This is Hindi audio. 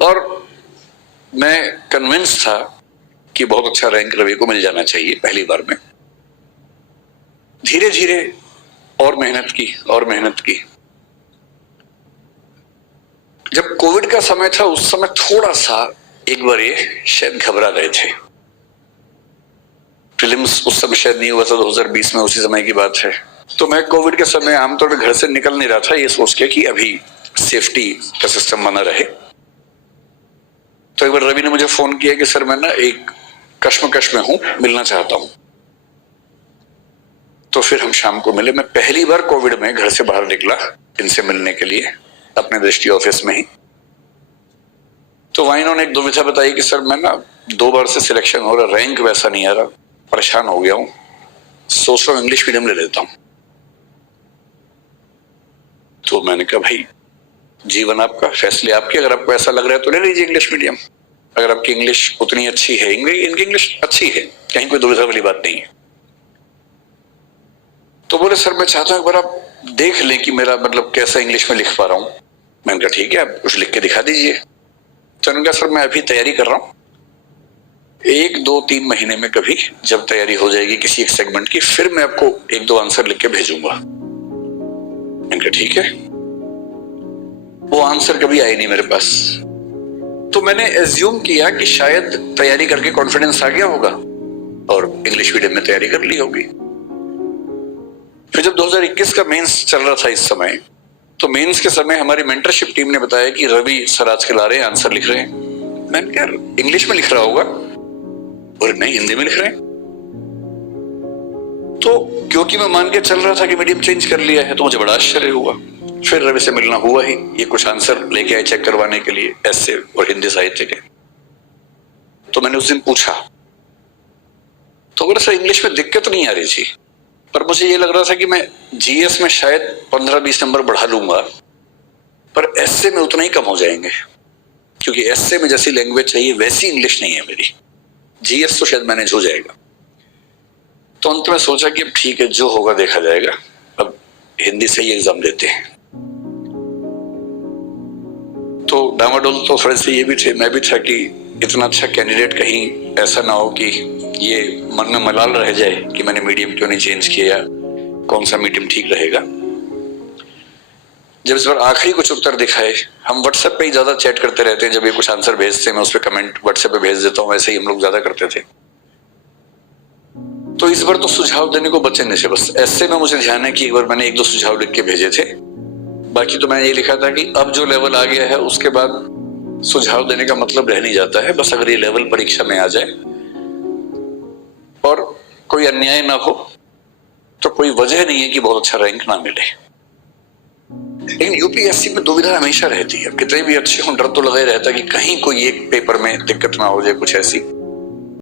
और मैं कन्विंस था कि बहुत अच्छा रैंक रवि को मिल जाना चाहिए पहली बार में। धीरे धीरे और मेहनत की। जब कोविड का समय था उस समय थोड़ा सा एक बार ये शायद घबरा रहे थे। प्रीलिम्स उस समय शायद नहीं हुआ था, 2020 में, उसी समय की बात है। तो मैं कोविड के समय आमतौर पर घर से निकल नहीं रहा था, ये सोच के कि अभी सेफ्टी का सिस्टम बना रहे। तो एक बार रवि ने मुझे फोन किया कि सर मैं ना एक कश्मकश में हूं, मिलना चाहता हूं। तो फिर हम शाम को मिले। मैं पहली बार कोविड में घर से बाहर निकला इनसे मिलने के लिए, अपने दृष्टि ऑफिस में ही। तो वहां इन्होंने एक दुविधा बताई कि सर मैं ना 2 बार से सिलेक्शन हो रहा, रैंक वैसा नहीं आ रहा, परेशान हो गया हूं, सोच रहा हूं इंग्लिश मीडियम ले लेता हूं। तो मैंने कहा भाई जीवन आपका, फैसले आपके, अगर आपको ऐसा लग रहा है तो ले लीजिए इंग्लिश मीडियम। अगर आपकी इंग्लिश उतनी अच्छी है, इनकी इंग्लिश अच्छी है, कहीं कोई दुविधा वाली बात नहीं है। तो बोले सर मैं चाहता हूं एक बार आप देख लें कि मेरा मतलब कैसा इंग्लिश में लिख पा रहा हूं। मैंने कहा ठीक है, आप कुछ लिख के दिखा दीजिए। तो उन्होंने कहा सर मैं अभी तैयारी कर रहा हूं, 1, 2, 3 महीने में कभी जब तैयारी हो जाएगी किसी एक सेगमेंट की, फिर मैं आपको 1-2 आंसर लिख के भेजूंगा। मैंने कहा ठीक है। वो आंसर कभी आए नहीं मेरे पास। तो मैंने एज्यूम किया कि शायद तैयारी करके कॉन्फिडेंस आ गया होगा और इंग्लिश मीडियम में तैयारी कर ली होगी। फिर जब 2021 का मेंस चल रहा था इस समय, तो मेंस के समय हमारी मेंटरशिप टीम ने बताया कि रवि सर आजकल आ रहे हैं, आंसर लिख रहे हैं। मैंने कहा इंग्लिश में लिख रहा होगा, और नहीं हिंदी में लिख रहे हैं। तो क्योंकि मैं मान के चल रहा था कि मीडियम चेंज कर लिया है, तो मुझे बड़ा आश्चर्य हुआ। फिर रवि से मिलना हुआ ही, ये कुछ आंसर लेके आए चेक करवाने के लिए, ऐसे और हिंदी साहित्य के। तो मैंने उस दिन पूछा, तो बोले सर इंग्लिश में दिक्कत नहीं आ रही थी, पर मुझे ये लग रहा था कि मैं जीएस में शायद 15-20 नंबर बढ़ा लूंगा, पर एसए में उतना ही कम हो जाएंगे, क्योंकि एसए में जैसी लैंग्वेज चाहिए वैसी इंग्लिश नहीं है मेरी। जीएस तो शायद मैनेज हो जाएगा। तो अंत में सोचा कि अब ठीक है, जो होगा देखा जाएगा, अब हिंदी से ही एग्जाम देते हैं। तो डामाडोल तो थोड़े से ये भी थे, मैं भी था कि इतना अच्छा कैंडिडेट कहीं ऐसा ना हो कि ये मन में मलाल रह जाए कि मैंने मीडियम क्यों नहीं चेंज किया, कौन सा मीडियम ठीक रहेगा। जब इस बार आखिरी कुछ उत्तर दिखाए, हम व्हाट्सएप पे ही ज्यादा चैट करते रहते हैं, जब ये कुछ आंसर भेजते हैं मैं उस पर कमेंट व्हाट्सएप पे भेज देता हूँ, ऐसे ही हम लोग ज्यादा करते थे। तो इस बार तो सुझाव देने को बचे नहीं थे, बस ऐसे में मुझे ध्यान है कि एक बार मैंने 1-2 सुझाव लिख के भेजे थे। बाकी तो मैंने ये लिखा था कि अब जो लेवल आ गया है उसके बाद सुझाव देने का मतलब रह नहीं जाता है, बस अगर ये लेवल परीक्षा में आ जाए और कोई अन्याय ना हो, तो कोई वजह नहीं है कि बहुत अच्छा रैंक ना मिले। लेकिन यूपीएससी में दुविधा हमेशा रहती है, कितने भी अच्छे हों, डर तो लगा ही रहता है कि कहीं कोई एक पेपर में दिक्कत ना हो जाए कुछ ऐसी।